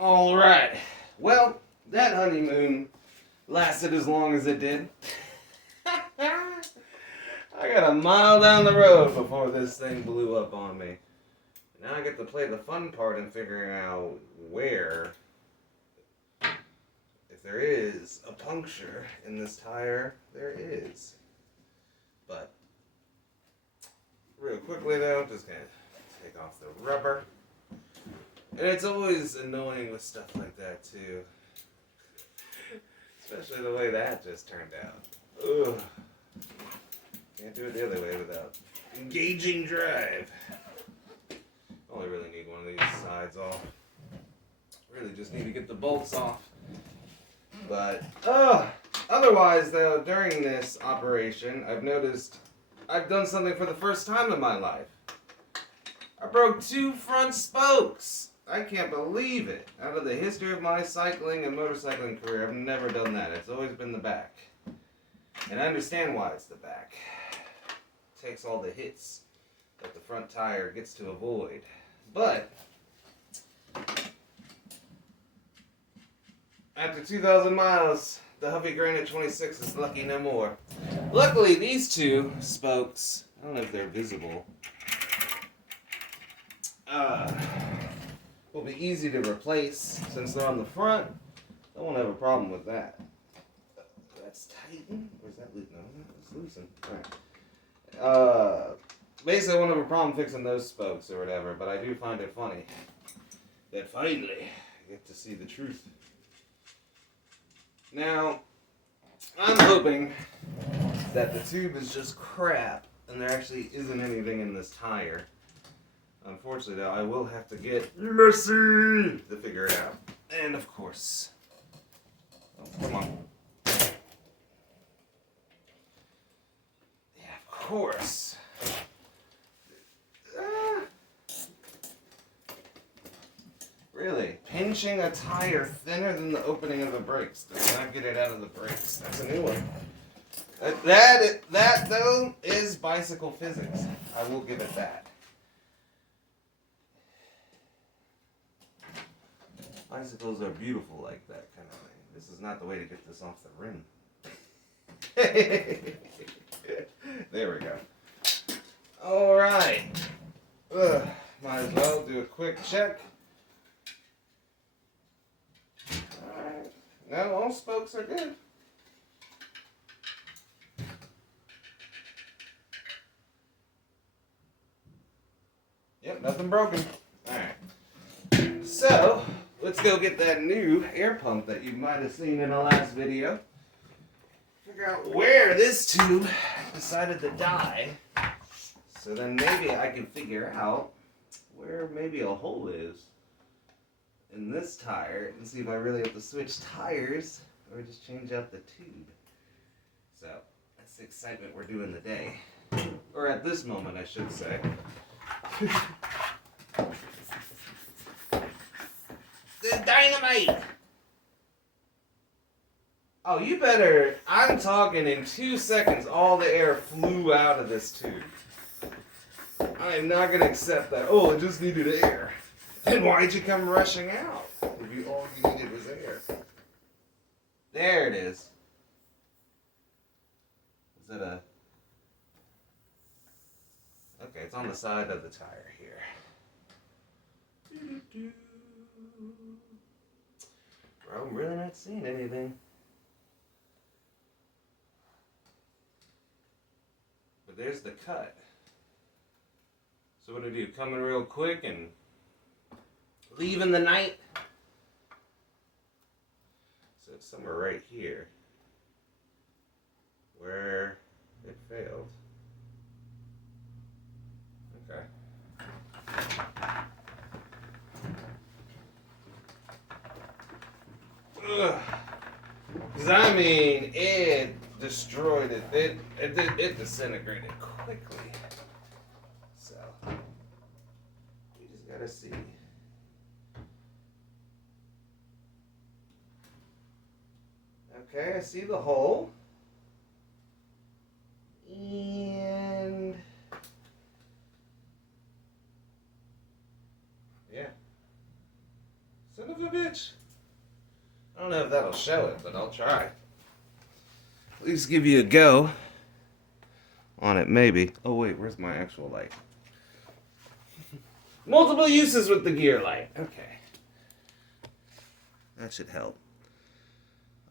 All right. Well, that honeymoon lasted as long as it did. I got a mile down the road before this thing blew up on me. Now I get to play the fun part in figuring out where, if there is a puncture in this tire, there is. But, real quickly though, just gonna take off the rubber. And it's always annoying with stuff like that too. Especially the way that just turned out. Ugh. Can't do it the other way without engaging drive. Only really need one of these sides off. Really just need to get the bolts off. But, otherwise though, during this operation, I've noticed I've done something for the first time in my life. I broke 2 front spokes. I can't believe it. Out of the history of my cycling and motorcycling career, I've never done that. It's always been the back. And I understand why it's the back. It takes all the hits that the front tire gets to avoid. But after 2,000 miles, the Huffy Granite 26 is lucky no more. Luckily, these 2 spokes, I don't know if they're visible, will be easy to replace since they're on the front. I won't have a problem with that. That's tightened. Where's that loose? No, it's loosened. All right. Basically, I won't have a problem fixing those spokes or whatever, but I do find it funny that finally I get to see the truth. Now, I'm hoping that the tube is just crap and there actually isn't anything in this tire. Unfortunately, though, I will have to get messy to figure it out. And of course, oh, come on. Yeah, of course. Really, pinching a tire thinner than the opening of the brakes does not get it out of the brakes. That's a new one. That though is bicycle physics. I will give it that. Bicycles are beautiful like that kind of thing. This is not the way to get this off the rim. There we go. All right. Might as well do a quick check. All right. No, all spokes are good. Yep, nothing broken. All right. So, let's go get that new air pump that you might have seen in the last video. Figure out where this tube decided to die. So then maybe I can figure out where maybe a hole is in this tire and see if I really have to switch tires or just change out the tube. So, that's the excitement we're doing today. Or at this moment, I should say. The dynamite! Oh, you better... I'm talking in 2 seconds, all the air flew out of this tube. I am not going to accept that. Oh, it just needed air. Then why'd you come rushing out? If all you needed was air. There it is. Is that a... Okay, it's on the side of the tire here. Bro, I'm really not seeing anything. But there's the cut. So what do I do? Come in real quick and leave in the night? So it's somewhere right here where it failed. Okay. Because I mean, it destroyed it. It disintegrated quickly. So, we just gotta see. Okay, I see the hole. And yeah. Son of of a bitch. I don't know if that'll show it, but I'll try. At least give you a go on it, maybe. Oh wait, where's my actual light? Multiple uses with the gear light. Okay. That should help.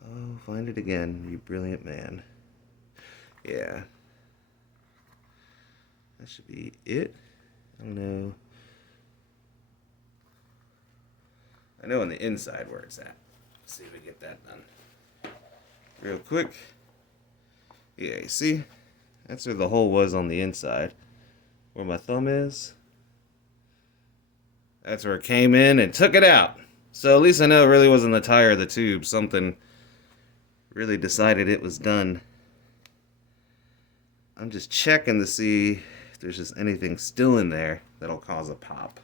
Oh, find it again, you brilliant man. Yeah. That should be it. I don't know. I know on the inside where it's at. Let's see if we get that done. Real quick. Yeah, you see? That's where the hole was on the inside. Where my thumb is. That's where it came in and took it out. So at least I know it really wasn't the tire or the tube. Something really decided it was done. I'm just checking to see if there's just anything still in there that'll cause a pop.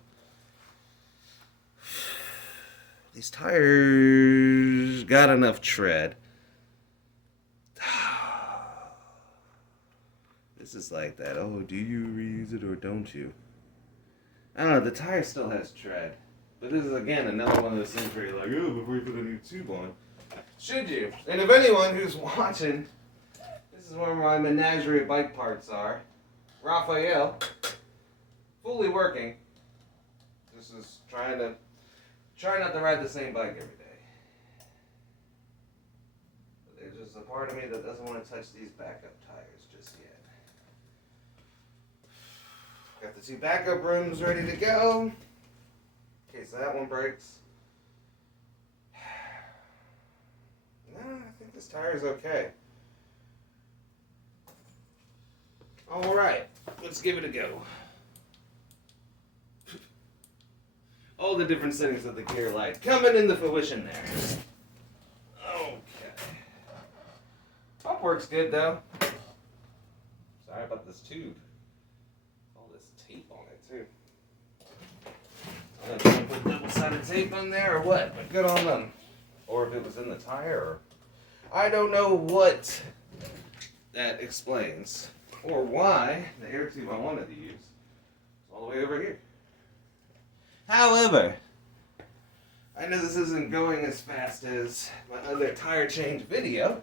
These tires got enough tread. This is like that, oh, do you reuse it or don't you? I don't know, the tire still has tread. But this is, again, another one of those things where you're like, oh, before you put a new tube on. Should you? And if anyone who's watching, this is where my menagerie of bike parts are. Raphael, fully working. This is try not to ride the same bike every day. But there's just a part of me that doesn't want to touch these backup tires just yet. Got the two backup rooms ready to go. In case that one breaks. Nah, I think this tire is okay. Alright, let's give it a go. All the different settings of the gear light coming into fruition there. Okay. Pump works good though. Sorry about this tube. All this tape on it too. I don't know if I'm gonna put double-sided tape on there or what, but good on them. Or if it was in the tire, or I don't know what that explains. Or why the air tube I wanted to use is all the way over here. However, I know this isn't going as fast as my other tire change video,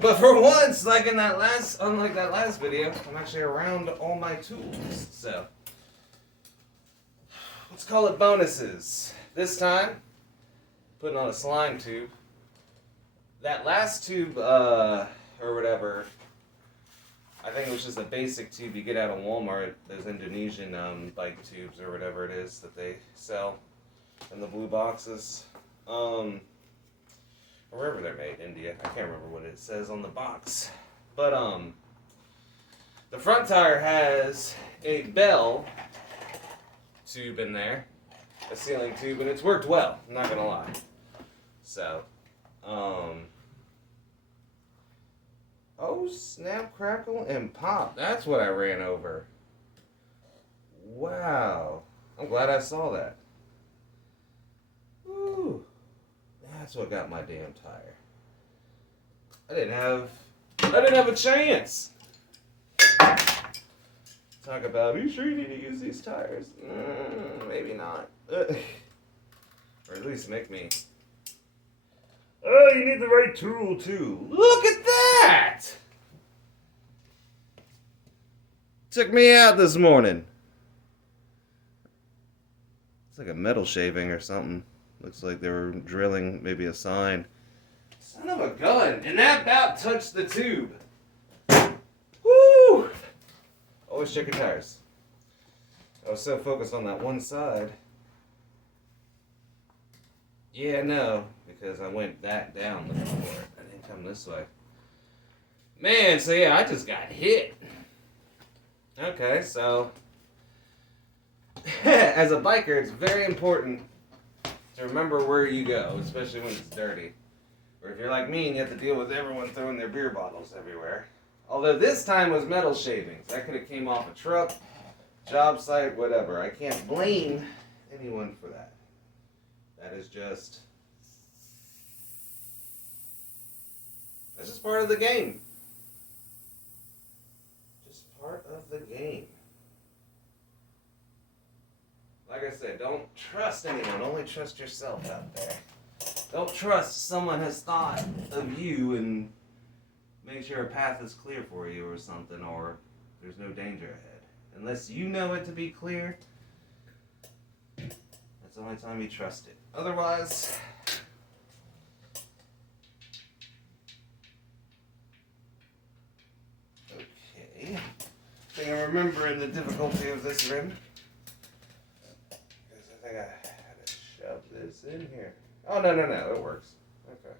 but for once, unlike that last video, I'm actually around all my tools. So let's call it bonuses. This time, putting on a slime tube. That last tube, or whatever, I think it was just a basic tube you get out of Walmart, those Indonesian bike tubes or whatever it is that they sell in the blue boxes. Or wherever they're made, India. I can't remember what it says on the box. But the front tire has a bell tube in there, a sealing tube, and it's worked well, I'm not gonna lie. So, oh, snap, crackle, and pop. That's what I ran over. Wow. I'm glad I saw that. Ooh. That's what got my damn tire. I didn't have a chance. Talk about, are you sure you need to use these tires? Maybe not. Or at least make me. Oh, you need the right tool too. Look at that! Took me out this morning. It's like a metal shaving or something. Looks like they were drilling maybe a sign. Son of a gun! And that about touched the tube. Woo! Always check your tires. I was so focused on that one side. Yeah, no, because I went back down looking for it. I didn't come this way. Man, so yeah, I just got hit. Okay, so as a biker, it's very important to remember where you go, especially when it's dirty. Or if you're like me and you have to deal with everyone throwing their beer bottles everywhere. Although this time was metal shavings. That could have came off a truck, job site, whatever. I can't blame anyone for that. That is just... that's just part of the game. Just part of the game. like I said, don't trust anyone. Only trust yourself out there. Don't trust someone has thought of you and made sure a path is clear for you or something, or there's no danger ahead. Unless you know it to be clear, that's the only time you trust it. Otherwise, okay. I think I'm remembering the difficulty of this rim. Because I think I had to shove this in here. Oh, no, it works. Okay.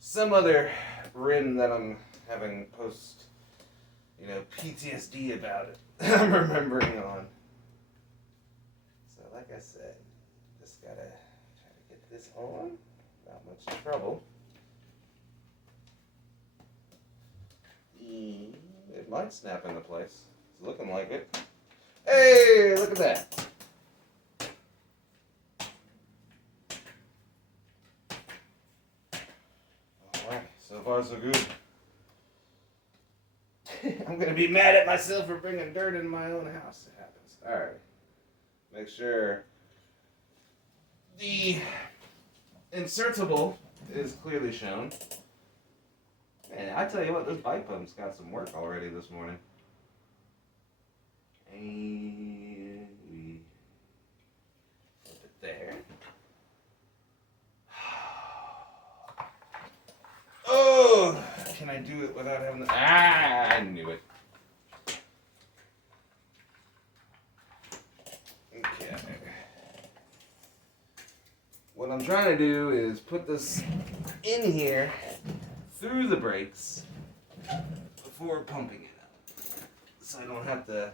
Some other rim that I'm having post, PTSD about it. I'm remembering on. So, like I said, just gotta try to get this on. Not much trouble. It might snap into place. It's looking like it. Hey, look at that. Alright, so far so good. I'm going to be mad at myself for bringing dirt in my own house. It happens. Alright. Make sure the insertable is clearly shown. Man, I tell you what, this bike pump's got some work already this morning. And we put it there. Oh! Can I do it without having the... I knew it. Okay. What I'm trying to do is put this in here through the brakes before pumping it up. So I don't have to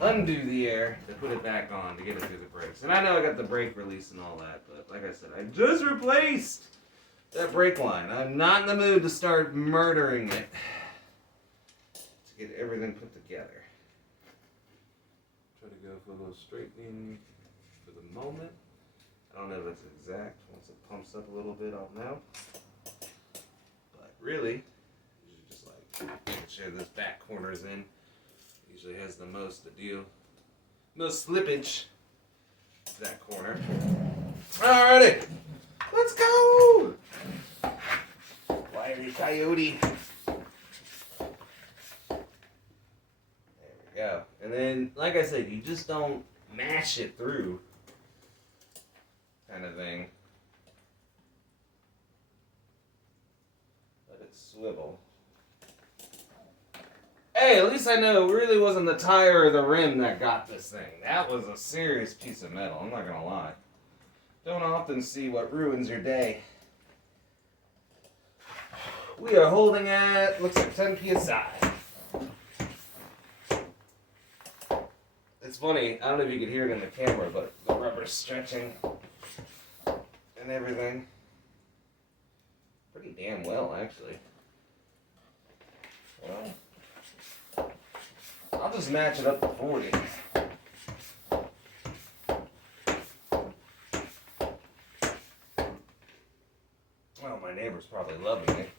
undo the air to put it back on to get it through the brakes. And I know I got the brake release and all that, but like I said, I just replaced that brake line. I'm not in the mood to start murdering it to get everything put together. Try to go for a little straightening for the moment. I don't know if it's exact. Once it pumps up a little bit, I'll know. But really, you should just like make sure this back corner is in. Usually has the most to deal. Most slippage. That corner. Alrighty. Let's go! Wiry coyote. There we go. And then, like I said, you just don't mash it through. Kind of thing. Let it swivel. Hey, at least I know it really wasn't the tire or the rim that got this thing. That was a serious piece of metal, I'm not gonna lie. Don't often see what ruins your day. We are holding at, looks like 10 psi. It's funny, I don't know if you could hear it in the camera, but the rubber's stretching and everything. Pretty damn well, actually. Well, I'll just match it up to 40. Well, my neighbor's probably loving it.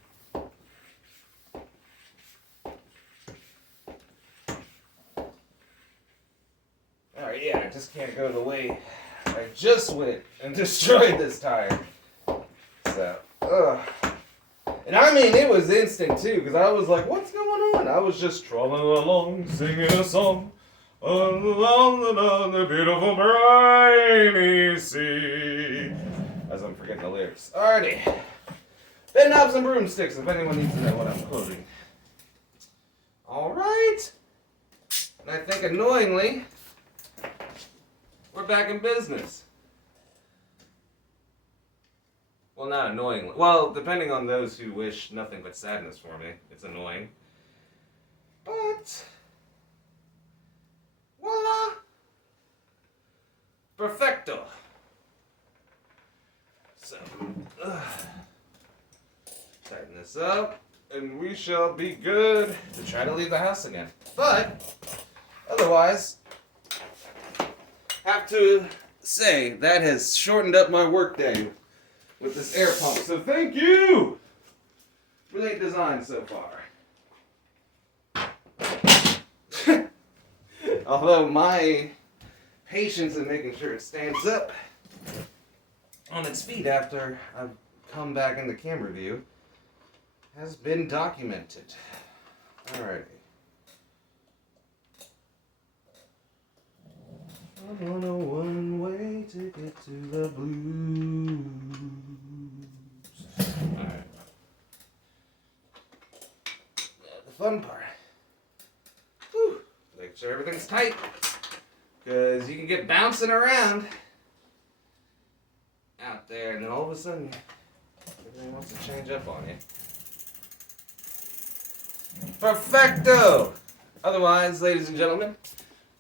Alright, yeah, I just can't go the way I just went and destroyed this tire. So, ugh. And I mean, it was instant too, because I was like, what's going on? I was just trolling along, singing a song. On the beautiful briny sea. As I'm forgetting the lyrics. Alrighty. Bed knobs and broomsticks, if anyone needs to know what I'm quoting. Alright. And I think annoyingly, we're back in business. Well, not annoyingly. Well, depending on those who wish nothing but sadness for me, it's annoying. But, voila! Perfecto. So, tighten this up, and we shall be good to try to leave the house again. But, otherwise, have to say that has shortened up my workday with this air pump. So thank you! Brilliant design so far. Although my patience in making sure it stands up on its feet after I've come back in the camera view has been documented. Alrighty. I'm on a one-way ticket to the blues. Alright. The fun part. Whew. Make sure everything's tight. Because you can get bouncing around out there, and then all of a sudden, everything wants to change up on you. Perfecto! Otherwise, ladies and gentlemen,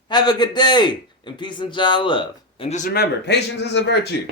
have a good day, and peace and joy love. And just remember, patience is a virtue.